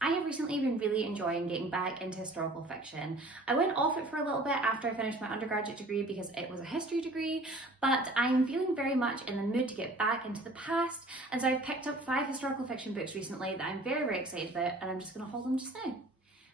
I have recently been really enjoying getting back into historical fiction. I went off it for a little bit after I finished my undergraduate degree because it was a history degree, but I'm feeling very much in the mood to get back into the past, and so I've picked up 5 historical fiction books recently that I'm very excited about, and I'm just going to haul them just now.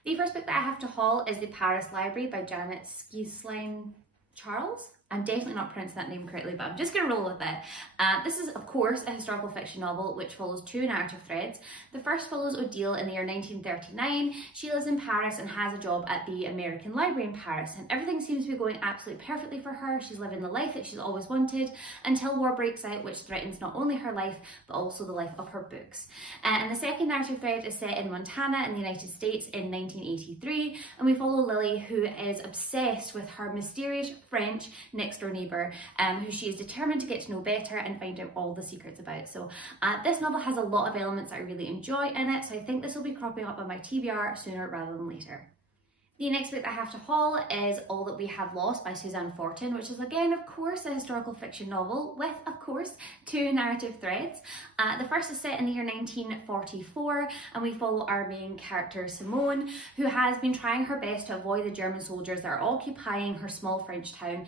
The first book that I have to haul is The Paris Library by Janet Skeesline Charles. I'm definitely not pronouncing that name correctly, but I'm just going to roll with it. This is, of course, a historical fiction novel which follows 2 narrative threads. The first follows Odile in the year 1939. She lives in Paris and has a job at the American Library in Paris, and everything seems to be going absolutely perfectly for her. She's living the life that she's always wanted until war breaks out, which threatens not only her life, but also the life of her books. And the second narrative thread is set in Montana in the United States in 1983, and we follow Lily, who is obsessed with her mysterious French next door neighbour, who she is determined to get to know better and find out all the secrets about. So this novel has a lot of elements that I really enjoy in it, so I think this will be cropping up on my TBR sooner rather than later. The next book I have to haul is All That We Have Lost by Suzanne Fortin, which is again, of course, a historical fiction novel with, of course, 2 narrative threads. The first is set in the year 1944, and we follow our main character Simone, who has been trying her best to avoid the German soldiers that are occupying her small French town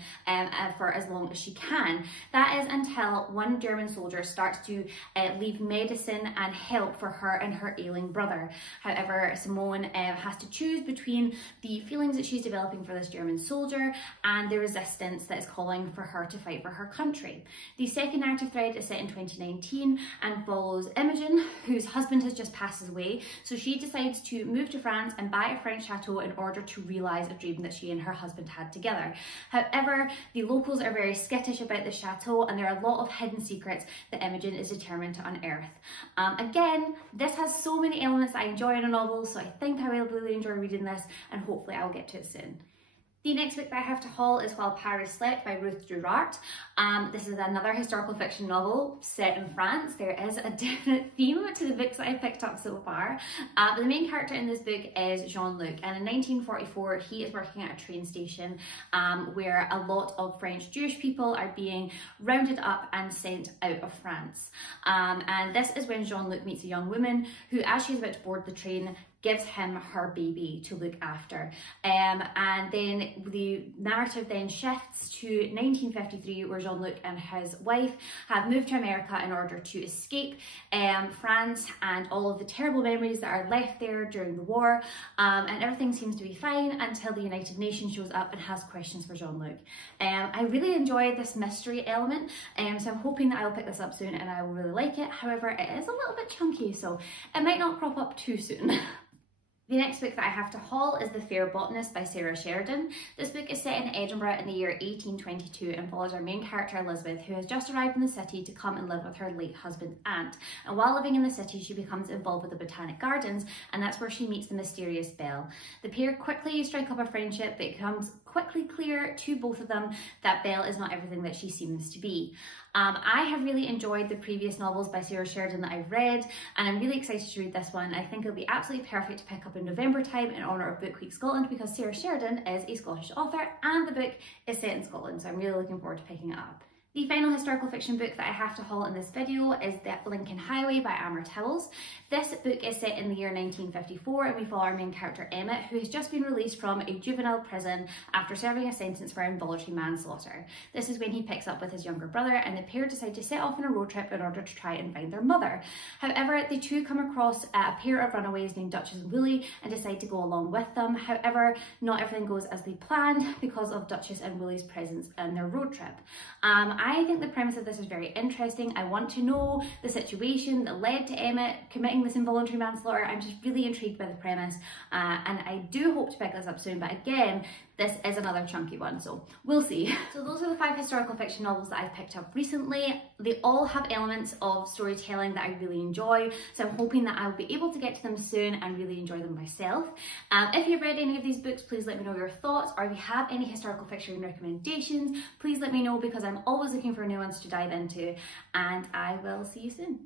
for as long as she can. That is until one German soldier starts to leave medicine and help for her and her ailing brother. However, Simone has to choose between the feelings that she's developing for this German soldier and the resistance that is calling for her to fight for her country. The second narrative thread is set in 2019 and follows Imogen, whose husband has just passed away, so she decides to move to France and buy a French chateau in order to realise a dream that she and her husband had together. However, the locals are very skittish about the chateau, and there are a lot of hidden secrets that Imogen is determined to unearth. Again, this has so many elements that I enjoy in a novel, so I think I will really enjoy reading this, and hopefully I'll get to it soon. The next book that I have to haul is While Paris Slept by Ruth Durart. This is another historical fiction novel set in France. There is a definite theme to the books that I've picked up so far. The main character in this book is Jean-Luc, and in 1944 he is working at a train station where a lot of French Jewish people are being rounded up and sent out of France. And this is when Jean-Luc meets a young woman who, as she's about to board the train, gives him her baby to look after. And then the narrative then shifts to 1953, where Jean-Luc and his wife have moved to America in order to escape France and all of the terrible memories that are left there during the war. And everything seems to be fine until the United Nations shows up and has questions for Jean-Luc. I really enjoyed this mystery element, so I'm hoping that I'll pick this up soon and I will really like it. However, it is a little bit chunky, so it might not crop up too soon. The next book that I have to haul is The Fair Botanist by Sarah Sheridan. This book is set in Edinburgh in the year 1822 and follows our main character Elizabeth, who has just arrived in the city to come and live with her late husband's aunt. And while living in the city, she becomes involved with the Botanic Gardens, and that's where she meets the mysterious Belle. The pair quickly strike up a friendship, but it becomes quickly clear to both of them that Belle is not everything that she seems to be. I have really enjoyed the previous novels by Sarah Sheridan that I've read, and I'm really excited to read this one. I think it'll be absolutely perfect to pick up in November time in honour of Book Week Scotland, because Sarah Sheridan is a Scottish author and the book is set in Scotland, so I'm really looking forward to picking it up. The final historical fiction book that I have to haul in this video is The Lincoln Highway by Amor Towles. This book is set in the year 1954, and we follow our main character Emmett, who has just been released from a juvenile prison after serving a sentence for involuntary manslaughter. This is when he picks up with his younger brother, and the pair decide to set off on a road trip in order to try and find their mother. However, the two come across a pair of runaways named Duchess and Willie and decide to go along with them. However, not everything goes as they planned because of Duchess and Willie's presence in their road trip. I think the premise of this is very interesting. I want to know the situation that led to Emmett committing this involuntary manslaughter. I'm just really intrigued by the premise, and I do hope to pick this up soon, but again, this is another chunky one, so we'll see. So those are the 5 historical fiction novels that I've picked up recently. They all have elements of storytelling that I really enjoy, so I'm hoping that I'll be able to get to them soon and really enjoy them myself. If you've read any of these books, please let me know your thoughts, or if you have any historical fiction recommendations, please let me know, because I'm always looking for new ones to dive into, and I will see you soon.